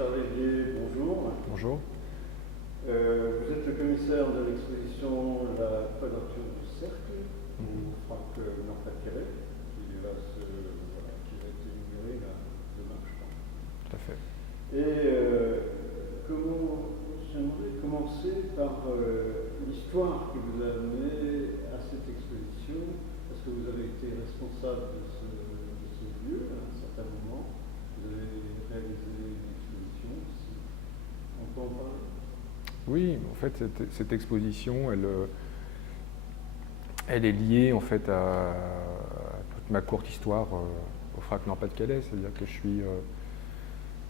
Richard Lévier, bonjour. Bonjour. Vous êtes le commissaire de l'exposition La Quadrature du Cercle au FRAC Nord-Pas-de-Calais, qui va être inauguré là, demain, je crois. Tout à fait. Et j'aimerais commencer par l'histoire que vous a amené à cette exposition, parce que vous avez été responsable de ce lieu à un certain moment. Vous avez réalisé une exposition ici. On peut en parler ? Oui, en fait, cette exposition, elle est liée en fait à toute ma courte histoire au FRAC Nord-Pas-de-Calais. C'est-à-dire que je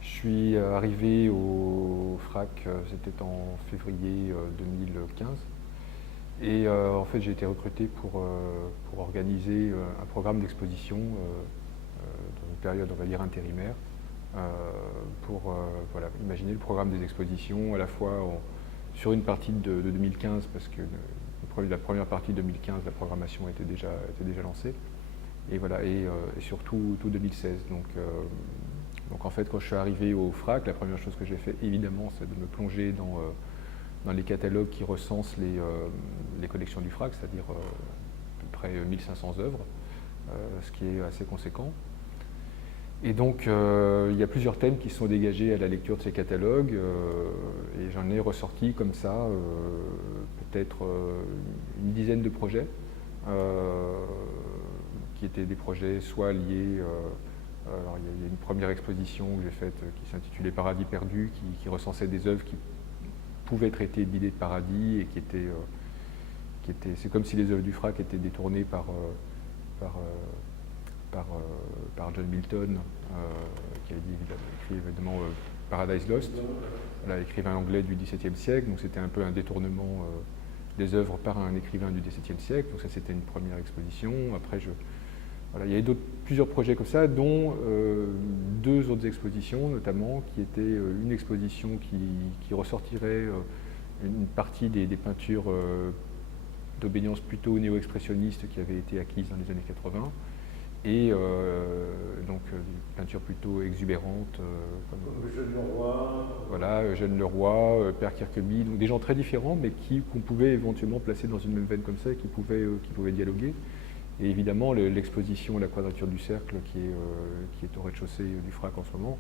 suis arrivé au FRAC, c'était en février 2015. Et en fait, j'ai été recruté pour organiser un programme d'exposition dans une période, on va dire, intérimaire, pour imaginer le programme des expositions à la fois sur une partie de 2015, parce que la première partie de 2015, la programmation était déjà lancée, et voilà, et surtout tout 2016. Donc en fait, quand je suis arrivé au FRAC, la première chose que j'ai fait, évidemment, c'est de me plonger dans les catalogues qui recensent les collections du FRAC, c'est-à-dire à peu près 1500 œuvres, ce qui est assez conséquent. Et donc, il y a plusieurs thèmes qui sont dégagés à la lecture de ces catalogues, et j'en ai ressorti comme ça peut-être une dizaine de projets, qui étaient des projets soit liés, alors il y a une première exposition que j'ai faite qui s'intitulait Paradis perdu, qui recensait des œuvres qui pouvaient traiter de l'idée de paradis, et qui étaient, c'est comme si les œuvres du FRAC étaient détournées par John Milton, qui avait écrit évidemment Paradise Lost, écrivain anglais du XVIIe siècle. Donc c'était un peu un détournement des œuvres par un écrivain du XVIIe siècle. Donc ça, c'était une première exposition. Après, il y avait plusieurs projets comme ça, dont deux autres expositions, notamment, qui étaient une exposition qui ressortirait une partie des peintures d'obédience plutôt néo-expressionnistes qui avaient été acquises dans les années 80, et donc des peintures plutôt exubérantes, comme Eugène Leroy. Voilà, Eugène Leroy, Père Kirkeby, donc des gens très différents, mais qu'on pouvait éventuellement placer dans une même veine comme ça, et qui pouvaient dialoguer. Et évidemment, l'exposition La Quadrature du Cercle, qui est au rez-de-chaussée du FRAC en ce moment,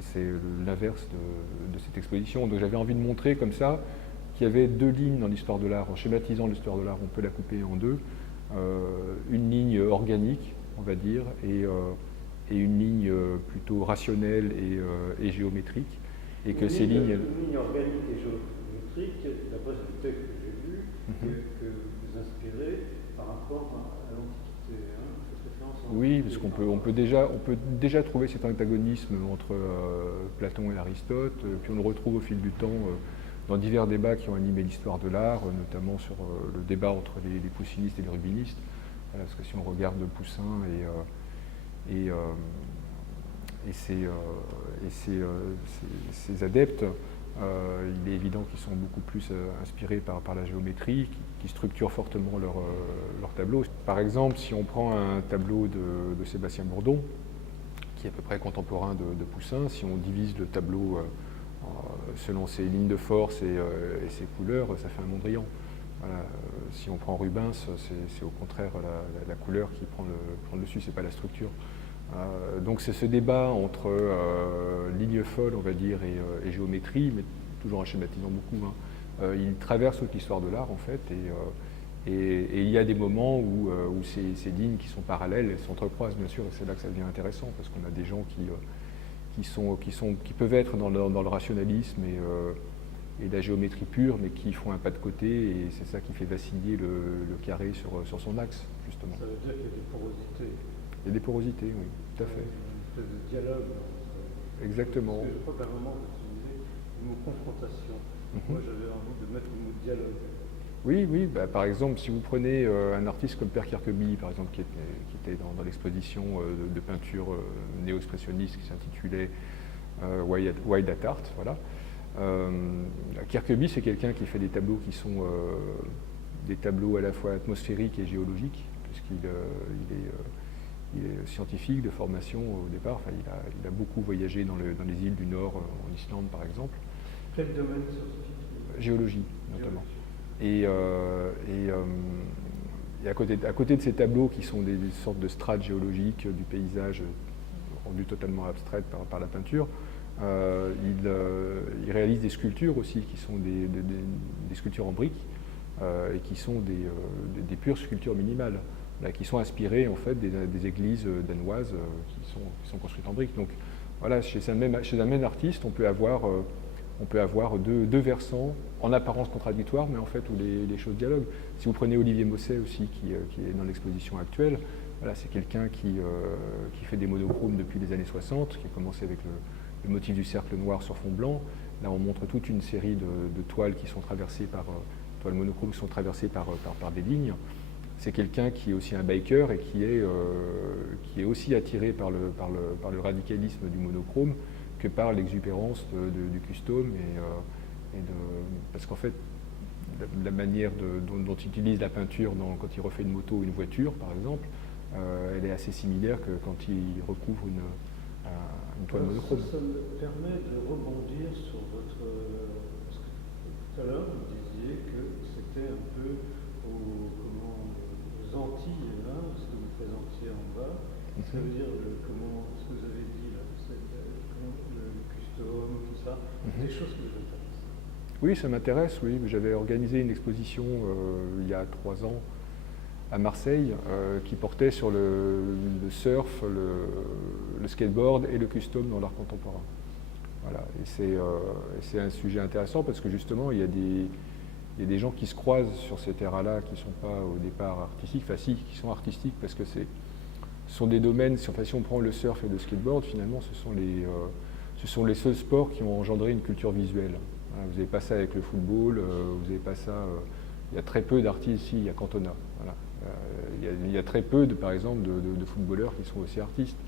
c'est l'inverse de cette exposition. Donc j'avais envie de montrer comme ça qu'il y avait deux lignes dans l'histoire de l'art. En schématisant l'histoire de l'art, on peut la couper en deux. Une ligne organique, on va dire, et une ligne plutôt rationnelle et géométrique. Et que ces lignes... Une ligne organique et géométrique, d'après le texte que j'ai lu, que vous inspirez par rapport à l'Antiquité. Oui, parce qu'on peut déjà trouver cet antagonisme entre Platon et Aristote, puis on le retrouve au fil du temps dans divers débats qui ont animé l'histoire de l'art, notamment sur le débat entre les poussinistes et les rubinistes. Voilà, parce que si on regarde Poussin et ses adeptes, il est évident qu'ils sont beaucoup plus inspirés par la géométrie, qui structurent fortement leur tableau. Par exemple, si on prend un tableau de Sébastien Bourdon, qui est à peu près contemporain de Poussin, si on divise le tableau selon ses lignes de force et ses couleurs, ça fait un Mondrian. Voilà. Si on prend Rubens, c'est au contraire la couleur qui prend le dessus, c'est pas la structure. Donc c'est ce débat entre ligne folle, on va dire, et géométrie, mais toujours en schématisant beaucoup. Il traverse toute l'histoire de l'art, en fait, et il y a des moments où ces lignes qui sont parallèles, elles s'entrecroisent, bien sûr, et c'est là que ça devient intéressant, parce qu'on a des gens qui peuvent être dans le rationalisme et la géométrie pure, mais qui font un pas de côté, et c'est ça qui fait vaciller le carré sur son axe, justement. Ça veut dire qu'il y a des porosités. Il y a des porosités, oui, tout à fait. Une espèce de dialogue. Exactement. Parce que je crois qu'à un moment, vous utilisez le mot confrontation. Moi, j'avais envie de mettre le mot dialogue. Oui, par exemple, si vous prenez un artiste comme Père Kirkeby, par exemple, qui était dans l'exposition de peinture néo-expressionniste qui s'intitulait Why That Art, voilà. Kirkeby, c'est quelqu'un qui fait des tableaux qui sont des tableaux à la fois atmosphériques et géologiques, puisqu'il il est scientifique de formation au départ. Enfin, il a beaucoup voyagé dans les îles du Nord, en Islande par exemple. Quel domaine scientifique? Géologie notamment. Et à côté de ces tableaux qui sont des sortes de strates géologiques du paysage rendues totalement abstraites par la peinture, il réalise des sculptures aussi qui sont des sculptures en briques et qui sont des pures sculptures minimales, là, qui sont inspirées en fait des églises danoises qui sont construites en briques. Donc voilà, chez un même artiste, on peut avoir deux versants en apparence contradictoires, mais en fait où les choses dialoguent. Si vous prenez Olivier Mosset aussi, qui est dans l'exposition actuelle, voilà, c'est quelqu'un qui fait des monochromes depuis les années 60, qui a commencé avec le motif du cercle noir sur fond blanc. Là, on montre toute une série de toiles qui sont traversées toiles monochromes qui sont traversées par des lignes. C'est quelqu'un qui est aussi un biker et qui est aussi attiré par le radicalisme du monochrome que par l'exubérance du custom parce qu'en fait la manière dont il utilise la peinture quand il refait une moto ou une voiture par exemple, elle est assez similaire que quand il recouvre une toile monochrome. Ça me permet de rebondir sur votre... Parce que tout à l'heure vous disiez que c'était un peu aux Antilles, là, ce que vous présentiez en bas. Ça veut dire ce que vous avez dit là, le custom, tout ça, des choses que vous intéressent. Oui, ça m'intéresse, oui. J'avais organisé une exposition il y a 3 ans à Marseille qui portait sur le surf, le skateboard et le custom dans l'art contemporain. Voilà. Et c'est un sujet intéressant parce que justement, il y a des gens qui se croisent sur ces terrains-là qui ne sont pas au départ artistiques, enfin si, qui sont artistiques parce que ce sont des domaines, si on prend le surf et le skateboard, finalement ce sont les seuls sports qui ont engendré une culture visuelle. Voilà, vous n'avez pas ça avec le football, vous n'avez pas ça, il y a très peu d'artistes ici, il y a Cantona. Voilà. Il y a très peu, par exemple, de footballeurs qui sont aussi artistes.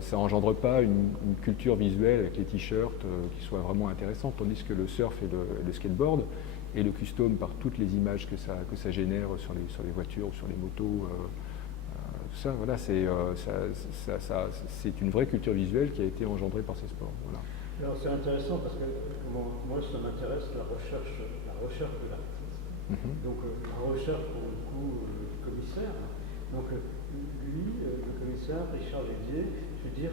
Ça n'engendre pas une culture visuelle avec les t-shirts qui soit vraiment intéressante, tandis que le surf et le skateboard, et le custom par toutes les images que ça génère sur les voitures ou sur les motos, tout ça, voilà, c'est une vraie culture visuelle qui a été engendrée par ces sports. Voilà. Alors c'est intéressant parce que moi ça m'intéresse la recherche de l'artiste. Donc la recherche pour le coup du commissaire. Donc lui, le commissaire Richard Lévier, je veux dire,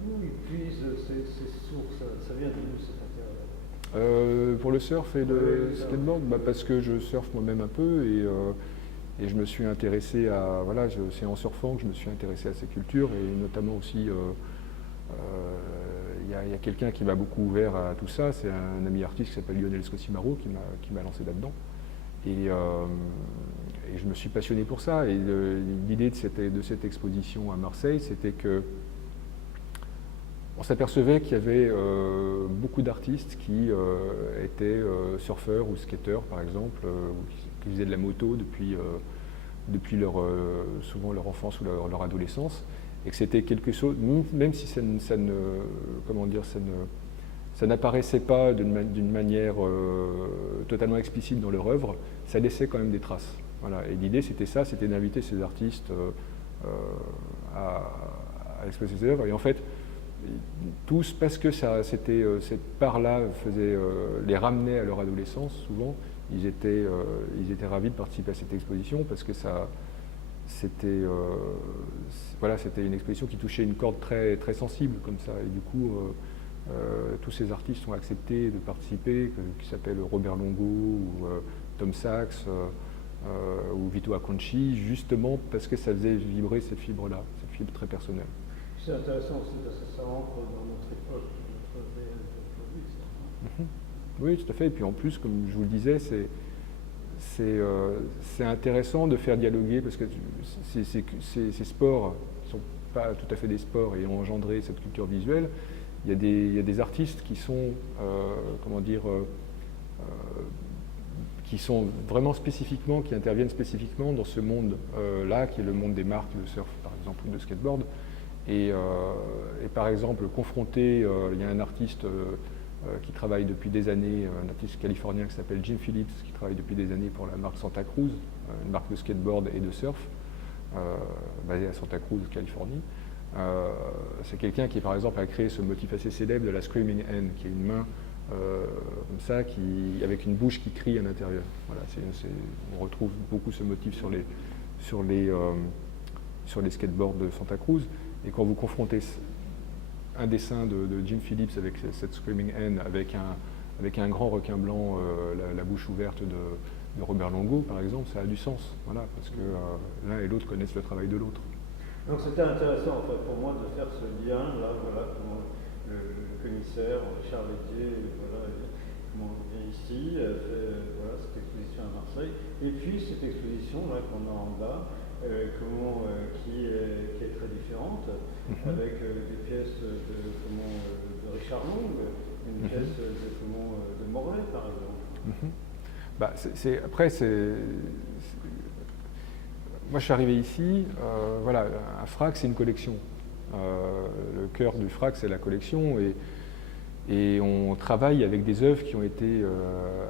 d'où il puise ses sources, ça vient d'où cet intérêt? Pour le surf et le skateboard, parce que je surfe moi-même un peu et je me suis intéressé à, voilà, c'est en surfant que je me suis intéressé à ces cultures et notamment aussi, il y a quelqu'un qui m'a beaucoup ouvert à tout ça, c'est un ami artiste qui s'appelle Lionel Scosimaro qui m'a lancé là-dedans. Et je me suis passionné pour ça. Et l'idée de cette exposition à Marseille, c'était que on s'apercevait qu'il y avait beaucoup d'artistes qui étaient surfeurs ou skateurs, par exemple, qui faisaient de la moto depuis souvent leur enfance ou leur adolescence, et que c'était quelque chose, même si ça n'apparaissait pas d'une manière totalement explicite dans leur œuvre, ça laissait quand même des traces. Voilà. Et l'idée, c'était d'inviter ces artistes à exposer ces œuvres. Et en fait, tous, parce que cette part-là les ramenait à leur adolescence, souvent, ils étaient ravis de participer à cette exposition parce que c'était une exposition qui touchait une corde très, très sensible comme ça. Et du coup, tous ces artistes ont accepté de participer, qui s'appellent Robert Longo ou Tom Sachs ou Vito Acconci, justement parce que ça faisait vibrer cette fibre-là, cette fibre très personnelle. C'est intéressant aussi parce que ça rentre dans notre époque, notre réel aujourd'hui. Oui, tout à fait. Et puis en plus, comme je vous le disais, c'est intéressant de faire dialoguer parce que ces sports ne sont pas tout à fait des sports et ont engendré cette culture visuelle. Il y a des artistes qui sont, qui sont vraiment spécifiquement, qui interviennent spécifiquement dans ce monde-là, qui est le monde des marques, le surf par exemple, ou le skateboard. Et par exemple, confronté, il y a un artiste qui travaille depuis des années, un artiste californien qui s'appelle Jim Phillips, qui travaille depuis des années pour la marque Santa Cruz, une marque de skateboard et de surf. basé à Santa Cruz, Californie. C'est quelqu'un qui, par exemple, a créé ce motif assez célèbre de la Screaming Hen, qui est une main comme ça, avec une bouche qui crie à l'intérieur. Voilà, on retrouve beaucoup ce motif sur les skateboards de Santa Cruz. Et quand vous confrontez un dessin de Jim Phillips avec cette Screaming Hen, avec un grand requin blanc, la bouche ouverte de Robert Longo, par exemple, ça a du sens. Voilà, parce que l'un et l'autre connaissent le travail de l'autre. Donc c'était intéressant en fait pour moi de faire ce lien là, voilà, comment le commissaire Charles Etier, voilà, comment on vient ici, voilà, cette exposition à Marseille, et puis cette exposition là qu'on a en bas, qui est très différente, avec des pièces de Richard Long, une pièce de Morlaix par exemple. Bah, après, moi, je suis arrivé ici, voilà, un FRAC, c'est une collection. Le cœur du FRAC, c'est la collection, et on travaille avec des œuvres qui ont été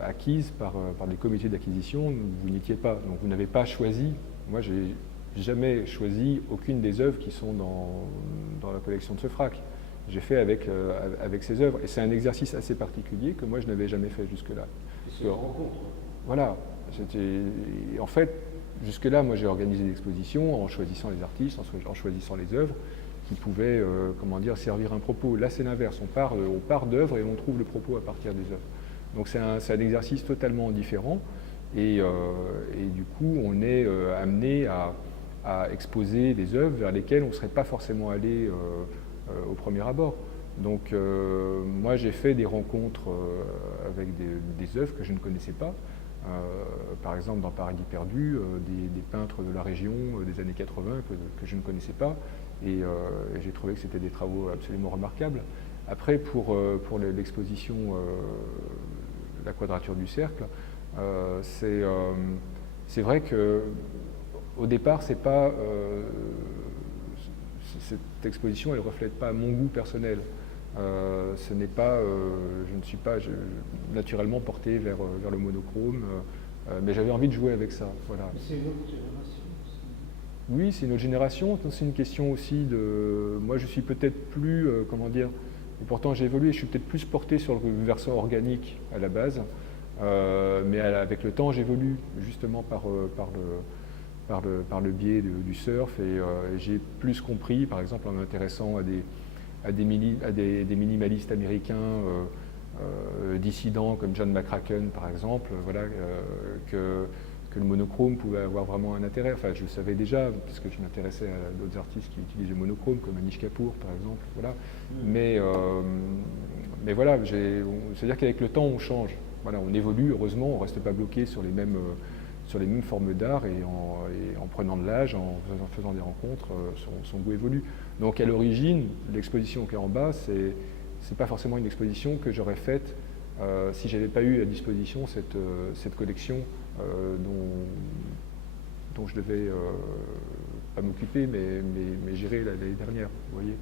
acquises par des comités d'acquisition. Vous n'y étiez pas, donc vous n'avez pas choisi. Moi, j'ai jamais choisi aucune des œuvres qui sont dans la collection de ce FRAC. J'ai fait avec ces œuvres, et c'est un exercice assez particulier que moi, je n'avais jamais fait jusque-là. C'est une rencontre. Voilà. En fait, jusque-là, moi, j'ai organisé des expositions en choisissant les artistes, en choisissant les œuvres qui pouvaient, servir un propos. Là, c'est l'inverse. On part d'œuvres et on trouve le propos à partir des œuvres. Donc, c'est un exercice totalement différent. Et du coup, on est amené à exposer des œuvres vers lesquelles on ne serait pas forcément allé au premier abord. Donc, moi, j'ai fait des rencontres avec des œuvres que je ne connaissais pas. Par exemple, dans Paradis perdu, des peintres de la région des années 80 que je ne connaissais pas, et j'ai trouvé que c'était des travaux absolument remarquables. Après, pour l'exposition La Quadrature du Cercle, c'est vrai qu'au départ, cette exposition, elle ne reflète pas mon goût personnel. Je ne suis pas naturellement porté vers le monochrome, mais j'avais envie de jouer avec ça. Voilà. C'est une autre génération aussi. Oui, c'est une autre génération. C'est une question aussi de. Moi, je suis peut-être plus, et pourtant j'ai évolué. Je suis peut-être plus porté sur le versant organique à la base, mais avec le temps, j'évolue justement par le biais du surf, et j'ai plus compris, par exemple, en m'intéressant à des minimalistes américains dissidents comme John McCracken, par exemple, voilà, que le monochrome pouvait avoir vraiment un intérêt. Enfin, je le savais déjà, parce que je m'intéressais à d'autres artistes qui utilisaient le monochrome, comme Anish Kapoor, par exemple. Voilà. Mais voilà, c'est-à-dire qu'avec le temps, on change. Voilà, on évolue, heureusement, on ne reste pas bloqué sur les mêmes formes d'art, et en prenant de l'âge, en faisant des rencontres, son goût évolue. Donc à l'origine, l'exposition qui est en bas, c'est pas forcément une exposition que j'aurais faite si j'avais pas eu à disposition cette collection dont je devais pas m'occuper, mais gérer l'année dernière. Vous voyez,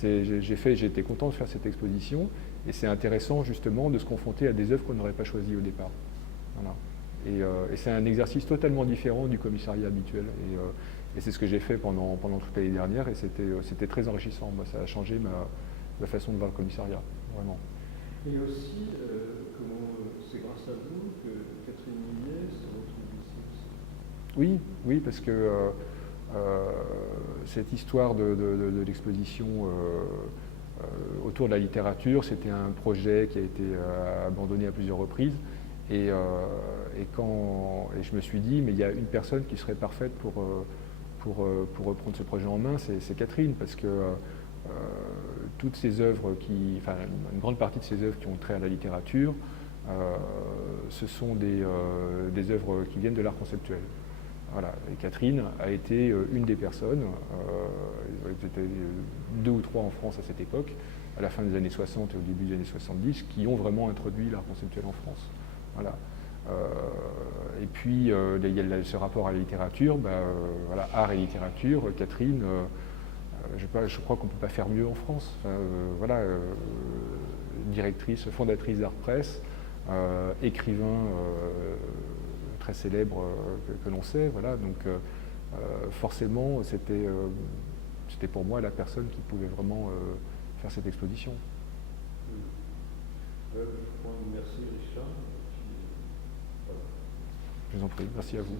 j'ai été content de faire cette exposition, et c'est intéressant justement de se confronter à des œuvres qu'on n'aurait pas choisies au départ. Voilà. Et c'est un exercice totalement différent du commissariat habituel. Et c'est ce que j'ai fait pendant toute l'année dernière, et c'était très enrichissant. Moi, ça a changé ma façon de voir le commissariat, vraiment. Et aussi, c'est grâce à vous que Catherine Millet se retrouve ici aussi. Oui, parce que cette histoire de l'exposition autour de la littérature, c'était un projet qui a été abandonné à plusieurs reprises. Et je me suis dit, mais il y a une personne qui serait parfaite pour reprendre ce projet en main, c'est Catherine, parce que toutes ces œuvres une grande partie de ces œuvres qui ont trait à la littérature, ce sont des œuvres qui viennent de l'art conceptuel. Voilà. Et Catherine a été une des personnes, ils étaient 2 ou 3 en France à cette époque, à la fin des années 60 et au début des années 70, qui ont vraiment introduit l'art conceptuel en France. Voilà. Et puis, il y a ce rapport à la littérature, voilà, art et littérature. Catherine, je crois qu'on ne peut pas faire mieux en France. Voilà, directrice, fondatrice d'Art Press, écrivain très célèbre que l'on sait. Voilà, donc forcément, c'était pour moi la personne qui pouvait vraiment faire cette exposition. Merci Richard. Je vous en prie, merci à vous.